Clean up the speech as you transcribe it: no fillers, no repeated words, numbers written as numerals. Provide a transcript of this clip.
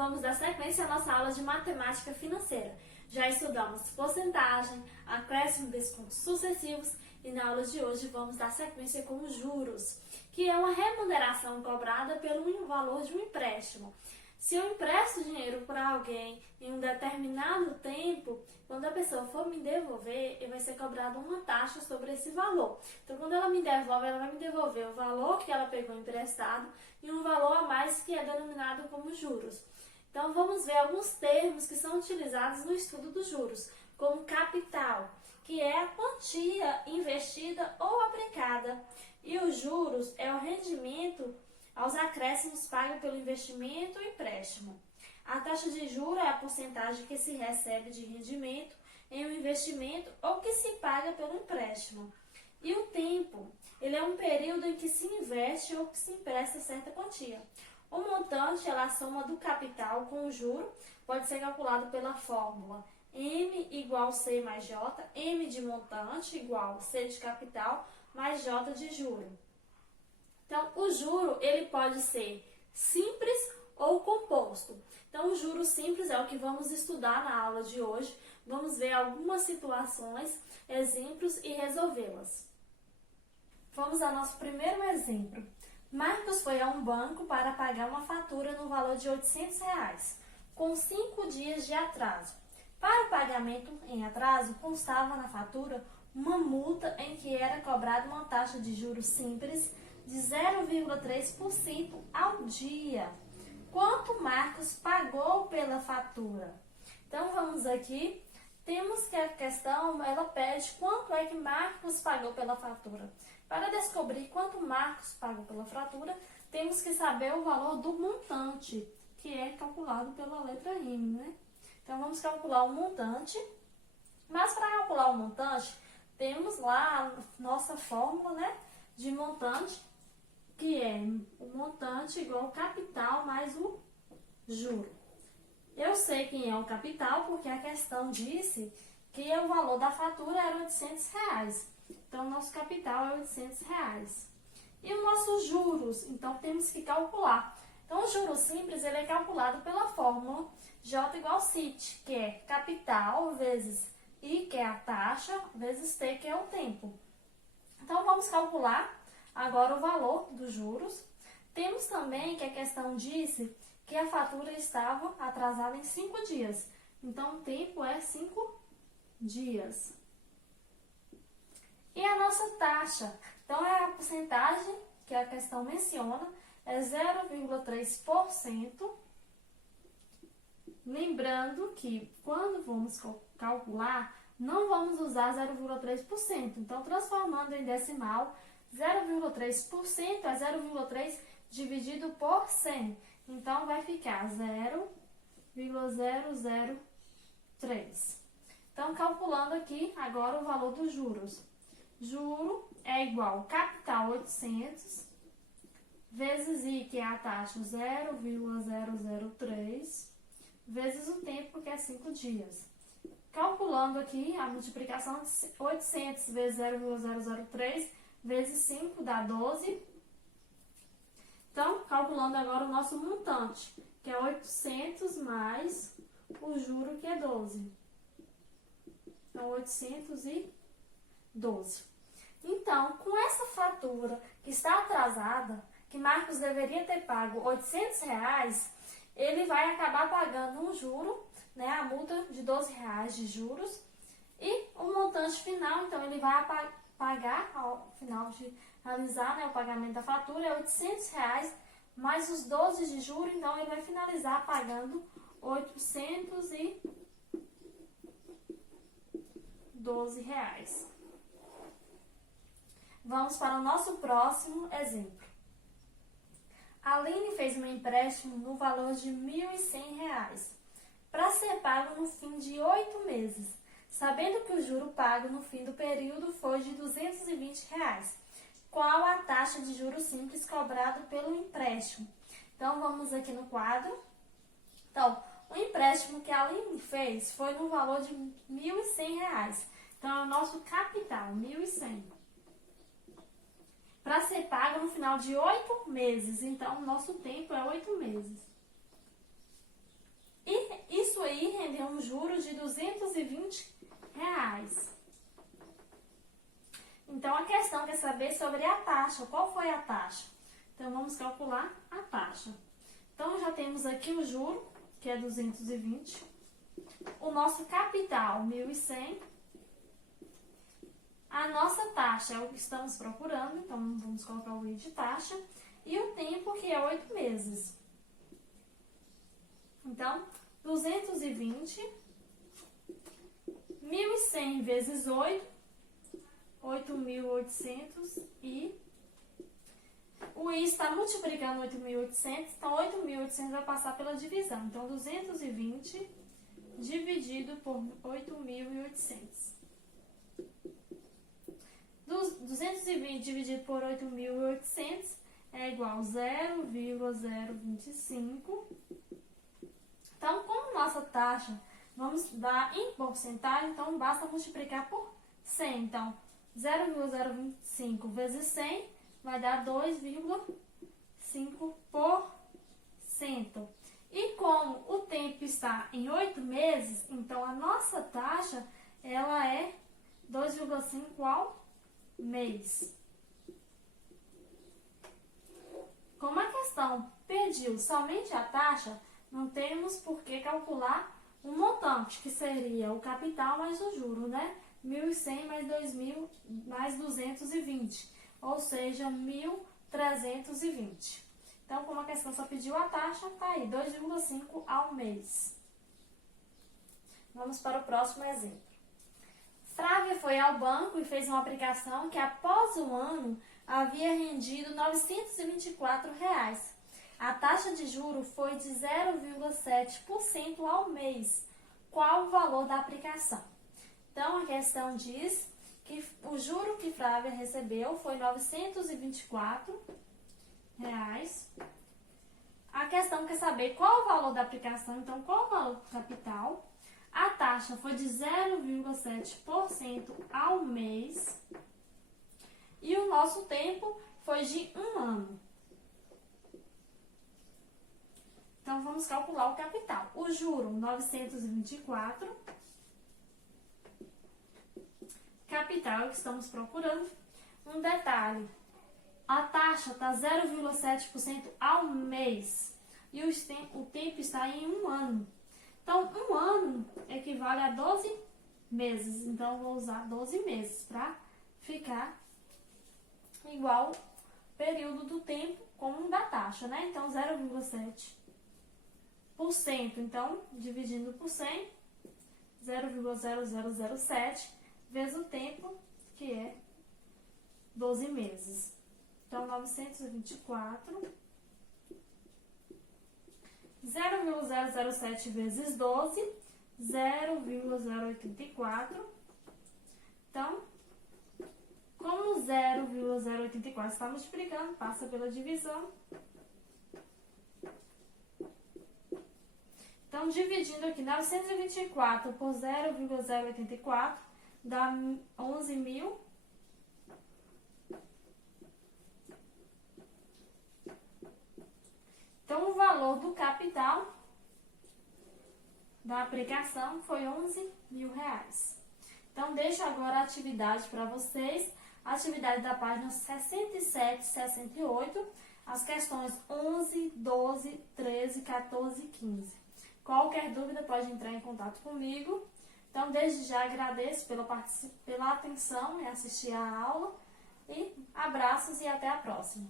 vamos dar sequência à nossa aula de matemática financeira. Já estudamos porcentagem, acréscimo e descontos sucessivos e na aula de hoje vamos dar sequência com os juros, que é uma remuneração cobrada pelo valor de um empréstimo. Se eu empresto dinheiro para alguém em um determinado tempo, quando a pessoa for me devolver, vai ser cobrada uma taxa sobre esse valor. Então, quando ela me devolve, ela vai me devolver o valor que ela pegou emprestado e um valor a mais que é denominado como juros. Então, vamos ver alguns termos que são utilizados no estudo dos juros, como capital, que é a quantia investida ou aplicada, e os juros é o rendimento aos acréscimos pagos pelo investimento ou empréstimo. A taxa de juros é a porcentagem que se recebe de rendimento em um investimento ou que se paga pelo empréstimo. E o tempo, ele é um período em que se investe ou que se empresta certa quantia. O montante é a soma do capital com o juro, pode ser calculado pela fórmula M igual C mais J, M de montante igual C de capital mais J de juro. Então, o juro, ele pode ser simples ou composto. Então, o juro simples é o que vamos estudar na aula de hoje. Vamos ver algumas situações, exemplos e resolvê-las. Vamos ao nosso primeiro exemplo. Marcos foi a um banco para pagar uma fatura no valor de R$800, com 5 dias de atraso. Para o pagamento em atraso, constava na fatura uma multa em que era cobrada uma taxa de juros simples de 0,3% ao dia. Quanto Marcos pagou pela fatura? Então, vamos aqui. Temos que a questão, ela pede quanto é que Marcos pagou pela fatura. Para descobrir quanto Marcos pagou pela fatura, temos que saber o valor do montante, que é calculado pela letra M, né? Então, vamos calcular o montante. Mas, para calcular o montante, temos lá a nossa fórmula, né, de montante, que é o montante igual ao capital mais o juro. Eu sei quem é o capital porque a questão disse que o valor da fatura era R$800. Então, o nosso capital é R$800. E os nossos juros, então, temos que calcular. Então, o juro simples, ele é calculado pela fórmula J igual CIT, que é capital vezes I, que é a taxa, vezes T, que é o tempo. Então, vamos calcular agora o valor dos juros. Temos também que a questão disse que a fatura estava atrasada em 5 dias. Então, o tempo é 5 dias. E a nossa taxa? Então, é a porcentagem que a questão menciona, é 0,3%. Lembrando que quando vamos calcular, não vamos usar 0,3%. Então, transformando em decimal, 0,3% é 0,3 dividido por 100. Então, vai ficar 0,003. Então, calculando aqui agora o valor dos juros. Juro é igual capital 800 vezes I, que é a taxa 0,003, vezes o tempo, que é 5 dias. Calculando aqui a multiplicação de 800 vezes 0,003 vezes 5 dá 12. Então, calculando agora o nosso montante, que é 800 mais o juro, que é 12. Então, 812. Então, com essa fatura que está atrasada, que Marcos deveria ter pago R$800, ele vai acabar pagando um juro, né, a multa de R$12 de juros, e o montante final, então, ele vai pagar ao final de realizar, né, o pagamento da fatura é R$800, mais os 12 de juros, então ele vai finalizar pagando R$812. Vamos para o nosso próximo exemplo. A Aline fez um empréstimo no valor de R$1.100 para ser pago no fim de 8 meses, sabendo que o juro pago no fim do período foi de R$220. Qual a taxa de juros simples cobrada pelo empréstimo? Então, vamos aqui no quadro. Então, o empréstimo que a Aline fez foi no valor de R$1.100. Então, é o nosso capital, 1.100. Para ser pago no final de 8 meses. Então, o nosso tempo é 8 meses. isso aí rendeu um juro de R$220. Então, a questão quer saber sobre a taxa. Qual foi a taxa? Então, vamos calcular a taxa. Então, já temos aqui o juro, que é 220. O nosso capital, 1.100. A nossa taxa é o que estamos procurando. Então, vamos colocar o I de taxa. E o tempo, que é 8 meses. Então, 220, 1.100 vezes 8, 8.800 e o I está multiplicando 8.800, então 8.800 vai passar pela divisão. Então, 220 dividido por 8.800. 220 dividido por 8.800 é igual a 0,025. Então, como nossa taxa vamos dar em porcentagem, então basta multiplicar por 100. Então, 0,025 vezes 100 vai dar 2,5%. E como o tempo está em 8 meses, então a nossa taxa ela é 2,5 ao mês. Como a questão pediu somente a taxa, não temos por que calcular um montante, que seria o capital mais o juro, né? 1.100 mais 2.000 mais 220, ou seja, 1.320. Então, como a questão só pediu a taxa, tá aí, 2,5 ao mês. Vamos para o próximo exemplo. Flávia foi ao banco e fez uma aplicação que, após um ano, havia rendido R$ 924. A taxa de juro foi de 0,7% ao mês. Qual o valor da aplicação? Então, a questão diz que o juro que Flávia recebeu foi R$ 924. A questão quer saber qual o valor da aplicação, então qual o valor do capital. A taxa foi de 0,7% ao mês. E o nosso tempo foi de 1 ano. Então, vamos calcular o capital. O juro, 924. Capital é o que estamos procurando. Um detalhe, a taxa está 0,7% ao mês. E o tempo está em 1 ano. Então, 1 ano equivale a 12 meses. Então, eu vou usar 12 meses para ficar igual o período do tempo como da taxa, né? Então, 0,7%. Então, dividindo por 100, 0,0007 vezes o tempo, que é 12 meses. Então, 924, 0,007 vezes 12, 0,084. Então, como 0,084 está multiplicando, passa pela divisão. Então, dividindo aqui 924 por 0,084, dá 11.000. Então, o valor do capital da aplicação foi R$11.000. Então, deixo agora a atividade para vocês. A atividade da página 67 e 68, as questões 11, 12, 13, 14 e 15. Qualquer dúvida pode entrar em contato comigo. Então, desde já agradeço pela atenção em assistir a aula. E abraços e até a próxima.